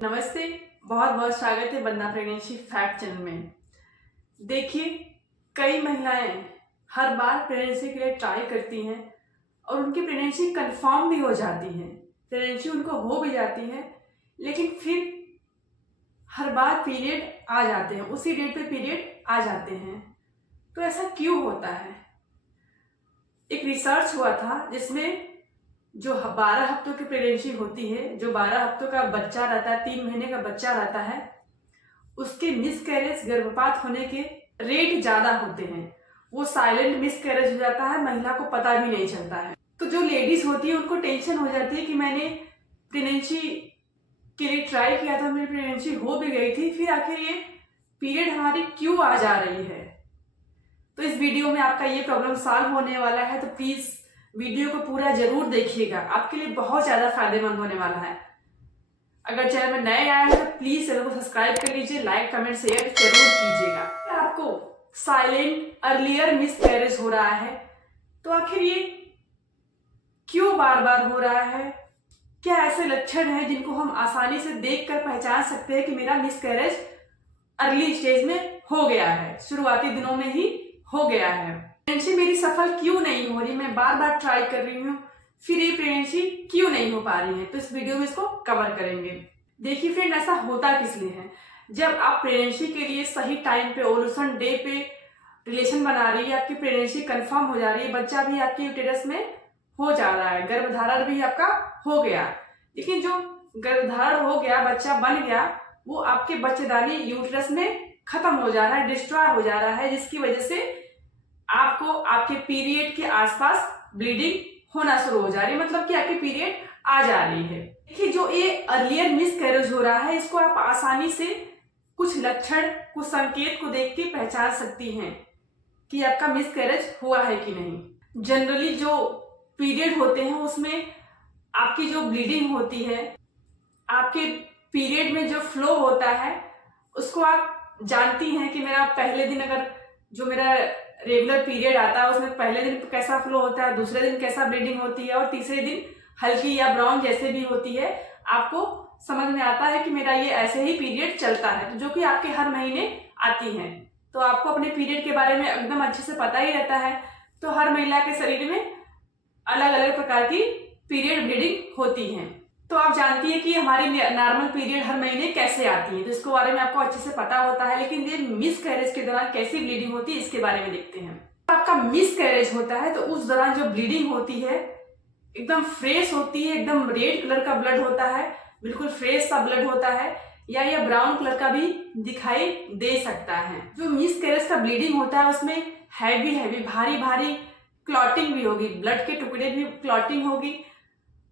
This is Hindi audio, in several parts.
नमस्ते, बहुत बहुत स्वागत है बंदा प्रेगनेंसी फैक्ट चैनल में। देखिए, कई महिलाएं हर बार प्रेगनेंसी के लिए ट्राई करती हैं और उनकी प्रेगनेंसी कंफर्म भी हो जाती है, प्रेगनेंसी उनको हो भी जाती है, लेकिन फिर हर बार पीरियड आ जाते हैं, उसी डेट पे पीरियड आ जाते हैं। तो ऐसा क्यों होता है? एक रिसर्च हुआ था जिसमें जो 12 हफ्तों की प्रेगनेंसी होती है, जो 12 हफ्तों का बच्चा रहता है, 3 महीने का बच्चा रहता है, उसके मिसकैरेज गर्भपात होने के रेट ज्यादा होते हैं। वो साइलेंट मिसकैरेज हो जाता है, महिला को पता भी नहीं चलता है। तो जो लेडीज होती है उनको टेंशन हो जाती है कि मैंने प्रेगनेंसी के लिए ट्राई किया था, मेरी प्रेगनेंसी हो भी गई थी, फिर आखिर ये पीरियड हमारी क्यों आ जा रही है। तो इस वीडियो में आपका ये प्रॉब्लम सॉल्व होने वाला है, तो प्लीज वीडियो को पूरा जरूर देखिएगा, आपके लिए बहुत ज्यादा फायदेमंद होने वाला है। अगर चैनल में नए आए हैं तो प्लीज चैनल को सब्सक्राइब कर लीजिए, लाइक कमेंट शेयर जरूर कीजिएगा। अगर आपको साइलेंट अर्लियर मिसकैरेज हो रहा है तो आखिर ये क्यों बार बार हो रहा है? क्या ऐसे लक्षण हैं जिनको हम आसानी से देखकर पहचान सकते हैं कि मेरा मिसकैरेज अर्ली स्टेज में हो गया है, शुरुआती दिनों में ही हो गया है? प्रेगनेंसी मेरी सफल क्यों नहीं हो रही, मैं बार बार ट्राई कर रही हूँ, फिर ये प्रेगनेंसी क्यों नहीं हो पा रही है? तो इस वीडियो में इसको कवर करेंगे। देखिए फ्रेंड, ऐसा होता किस लिए है? जब आप प्रेगनेंसी के लिए सही टाइम पे, ओवुलेशन डे पे रिलेशन बना रही है, आपकी प्रेगनेंसी कंफर्म हो जा रही है, बच्चा भी आपके यूटेरस में हो जा रहा है, गर्भधारण भी आपका हो गया, लेकिन जो गर्भधारण हो गया, बच्चा बन गया, वो आपके बच्चेदानी यूटेरस में खत्म हो जा रहा है, डिस्ट्रॉय हो जा रहा है, जिसकी वजह से आपको आपके पीरियड के आसपास ब्लीडिंग होना शुरू हो जा रही है, मतलब कि आपकी पीरियड आ जा रही है। देखिए, जो ये अर्लियर मिसकैरेज हो रहा है, इसको आप आसानी से कुछ लक्षण, कुछ संकेत को देख के पहचान सकती हैं कि आपका मिसकैरेज हुआ है कि नहीं। जनरली जो पीरियड होते हैं उसमें आपकी जो ब्लीडिंग होती है, आपके पीरियड में जो फ्लो होता है, उसको आप जानती हैं कि मेरा पहले दिन, अगर जो मेरा रेगुलर पीरियड आता है उसमें पहले दिन कैसा फ्लो होता है, दूसरे दिन कैसा ब्लीडिंग होती है और तीसरे दिन हल्की या ब्राउन जैसे भी होती है, आपको समझ में आता है कि मेरा ये ऐसे ही पीरियड चलता है, तो जो कि आपके हर महीने आती है। तो आपको अपने पीरियड के बारे में एकदम अच्छे से पता ही रहता है। तो हर महिला के शरीर में अलग अलग प्रकार की पीरियड ब्लीडिंग होती है, तो आप जानती है कि हमारी नॉर्मल पीरियड हर महीने कैसे आती है, तो इसके बारे में आपको अच्छे से पता होता है। लेकिन ये मिसकैरेज के दौरान कैसी ब्लीडिंग होती है, इसके बारे में देखते हैं। आपका मिसकैरेज होता है तो उस दौरान जो ब्लीडिंग होती है एकदम फ्रेश होती है, एकदम रेड कलर का ब्लड होता है, बिल्कुल फ्रेश सा ब्लड होता है, या ये ब्राउन कलर का भी दिखाई दे सकता है। जो मिसकैरेज का ब्लीडिंग होता है उसमें हैवी हैवी, भारी भारी क्लॉटिंग भी होगी, ब्लड के टुकड़े भी क्लॉटिंग होगी,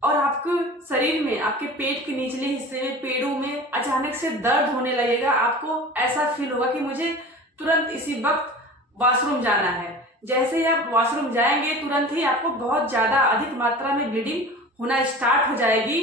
और आपके शरीर में, आपके पेट के निचले हिस्से में, पेड़ों में अचानक से दर्द होने लगेगा। आपको ऐसा फील होगा कि मुझे तुरंत इसी वक्त वॉशरूम जाना है। जैसे ही आप वॉशरूम जाएंगे, तुरंत ही आपको बहुत ज्यादा अधिक मात्रा में ब्लीडिंग होना स्टार्ट हो जाएगी।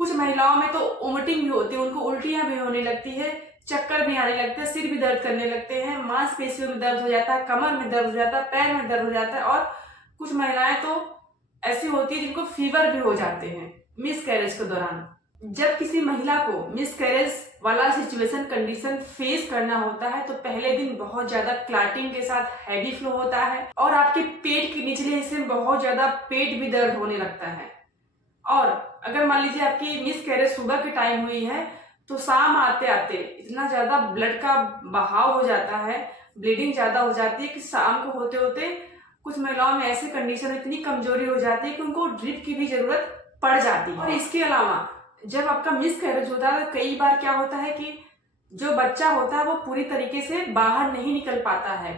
कुछ महिलाओं में तो वोमिटिंग भी होती है, उनको उल्टियां भी होने लगती है, चक्कर भी आने लगते हैं, सिर भी दर्द करने लगते हैं, मांसपेशियों में दर्द हो जाता है, कमर में दर्द हो जाता है, पैर में दर्द हो जाता है, और कुछ महिलाएं तो ऐसी होती है जिनको फीवर भी हो जाते हैं मिसकैरेज के दौरान। जब किसी महिला को मिसकैरेज वाला सिचुएशन, कंडीशन फेस करना होता है, तो पहले दिन बहुत ज्यादा क्लॉटिंग के साथ हैवी फ्लो होता है, और आपके पेट के निचले हिस्से में बहुत ज्यादा पेट भी दर्द होने लगता है। और अगर मान लीजिए आपकी मिसकैरेज सुबह के टाइम हुई है, तो शाम आते आते इतना ज्यादा ब्लड का बहाव हो जाता है, ब्लीडिंग ज्यादा हो जाती है कि शाम को होते होते कुछ महिलाओं में ऐसी कंडीशन, इतनी कमजोरी हो जाती है कि उनको ड्रिप की भी जरूरत पड़ जाती है। और इसके अलावा जब आपका मिसकैरेज होता है, कई बार क्या होता है कि जो बच्चा होता है वो पूरी तरीके से बाहर नहीं निकल पाता है,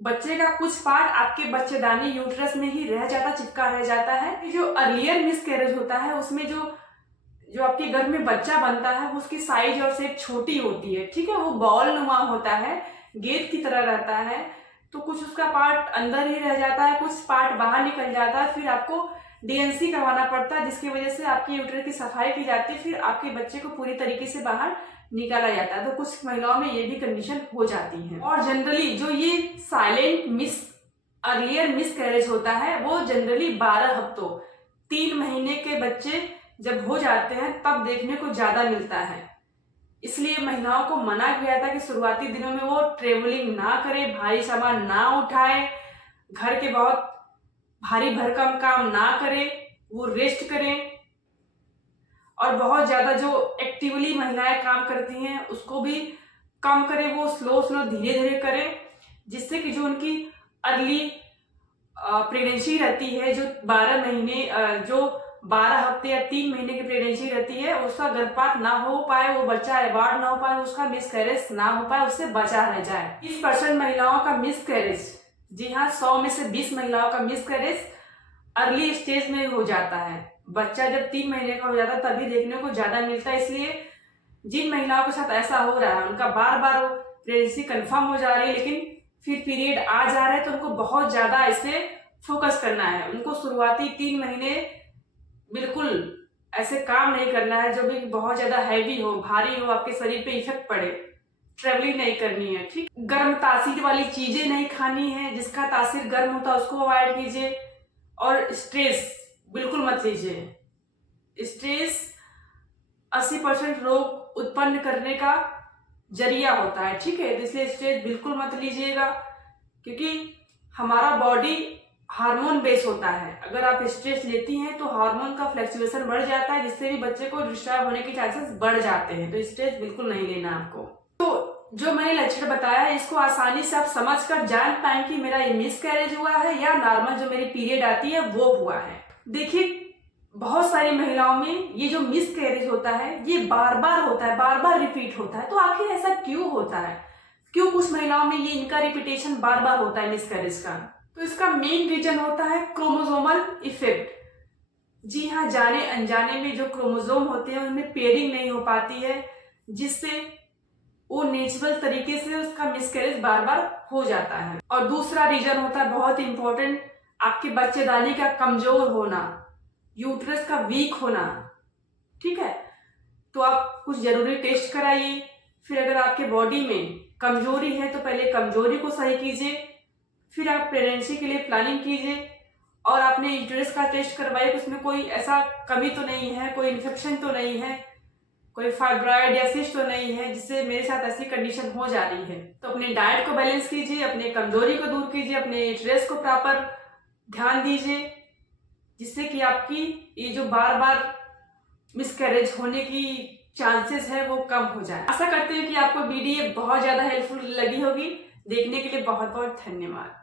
बच्चे का कुछ पार्ट आपके बच्चेदानी यूट्रस में ही रह जाता, चिपका रह जाता है। जो अर्लियर मिसकैरेज होता है उसमें जो आपके घर में बच्चा बनता है, उसकी साइज और शेप छोटी होती है, ठीक है, वो बॉल नुमा होता है, गेंद की तरह रहता है, तो कुछ उसका पार्ट अंदर ही रह जाता है, कुछ पार्ट बाहर निकल जाता है, फिर आपको डीएनसी करवाना पड़ता है, जिसकी वजह से आपके यूट्रस की सफाई की जाती है, फिर आपके बच्चे को पूरी तरीके से बाहर निकाला जाता है। तो कुछ महिलाओं में ये भी कंडीशन हो जाती है। और जनरली जो ये साइलेंट अर्लियर मिसकैरेज होता है वो जनरली 12 हफ्तों, 3 महीने के बच्चे जब हो जाते हैं तब देखने को ज्यादा मिलता है। इसलिए महिलाओं को मना किया था कि शुरुआती दिनों में वो ट्रेवलिंग ना करे, भारी सामान ना उठाए, घर के बहुत भारी भरकम काम ना करे, वो रेस्ट करें और बहुत ज़्यादा जो एक्टिवली महिलाएं काम करती हैं उसको भी कम करें, वो स्लो स्लो धीरे धीरे करें, जिससे कि जो उनकी अर्ली प्रेगनेंसी रहती है, जो 12 महीने जो 12 हफ्ते या 3 महीने की प्रेगनेंसी रहती है, उसका गर्भपात ना हो पाए, वो बच्चा अबॉर्ट ना हो पाए, उसका मिसकैरेज ना हो पाए, उससे बचा रह जाए। 20% महिलाओं का मिसकैरेज, जी हाँ, 100 में से 20 महिलाओं का मिसकैरेज अर्ली स्टेज में हो जाता है। बच्चा जब 3 महीने का हो जाता है तभी देखने को ज्यादा मिलता है। इसलिए जिन महिलाओं के साथ ऐसा हो रहा है, उनका बार बार प्रेगनेंसी कंफर्म हो जा रही है लेकिन फिर पीरियड आ जा रहा है, तो उनको बहुत ज्यादा इस पे फोकस करना है। उनको शुरुआती 3 महीने बिल्कुल ऐसे काम नहीं करना है जो भी बहुत ज्यादा हैवी हो, भारी हो, आपके शरीर पे इफेक्ट पड़े। ट्रेवलिंग नहीं करनी है, ठीक। गर्म तासीर वाली चीजें नहीं खानी है, जिसका तासीर गर्म होता है उसको अवॉइड कीजिए। और स्ट्रेस बिल्कुल मत लीजिए। स्ट्रेस 80% रोग उत्पन्न करने का जरिया होता है, ठीक है। तो इसलिए स्ट्रेस बिल्कुल मत लीजिएगा, क्योंकि हमारा बॉडी हार्मोन बेस होता है। अगर आप स्ट्रेस लेती हैं तो हार्मोन का फ्लक्चुएशन बढ़ जाता है, जिससे भी बच्चे को डिस्टर्ब होने के चांसेस बढ़ जाते हैं। तो स्ट्रेस बिल्कुल नहीं लेना आपको। तो जो मैंने लक्षण बताया इसको आसानी से आप समझकर जान पाए कि मेरा ये मिसकैरेज हुआ है या नॉर्मल जो मेरी पीरियड आती है वो हुआ है। देखिए, बहुत सारी महिलाओं में ये जो मिसकैरेज होता है ये बार बार होता है, बार बार रिपीट होता है। तो आखिर ऐसा क्यों होता है? क्यों कुछ महिलाओं में ये इनका रिपीटेशन बार बार होता है मिसकैरेज का? तो इसका मेन रीजन होता है क्रोमोसोमल इफेक्ट। जी हाँ, जाने अनजाने में जो क्रोमोसोम होते हैं उनमें पेयरिंग नहीं हो पाती है, जिससे वो नेचुरल तरीके से उसका मिसकैरेज बार बार हो जाता है। और दूसरा रीजन होता है बहुत इंपॉर्टेंट, आपके बच्चेदानी का कमजोर होना, यूट्रस का वीक होना, ठीक है। तो आप कुछ जरूरी टेस्ट कराइए। फिर अगर आपके बॉडी में कमजोरी है तो पहले कमजोरी को सही कीजिए, फिर आप प्रेगनेंसी के लिए प्लानिंग कीजिए और आपने यूट्रस का टेस्ट करवाइए कि उसमें कोई ऐसा कमी तो नहीं है, कोई इन्फेक्शन तो नहीं है, कोई फाइब्रॉइड या सिस्ट तो नहीं है जिससे मेरे साथ ऐसी कंडीशन हो जा रही है। तो अपने डाइट को बैलेंस कीजिए, अपने कमजोरी को दूर कीजिए, अपने यूट्रस को प्रॉपर ध्यान दीजिए, जिससे कि आपकी ये जो बार बार मिसकैरेज होने की चांसेस है वो कम हो जाए। आशा करते हैं कि आपको वीडियो बहुत ज्यादा हेल्पफुल लगी होगी। देखने के लिए बहुत बहुत धन्यवाद।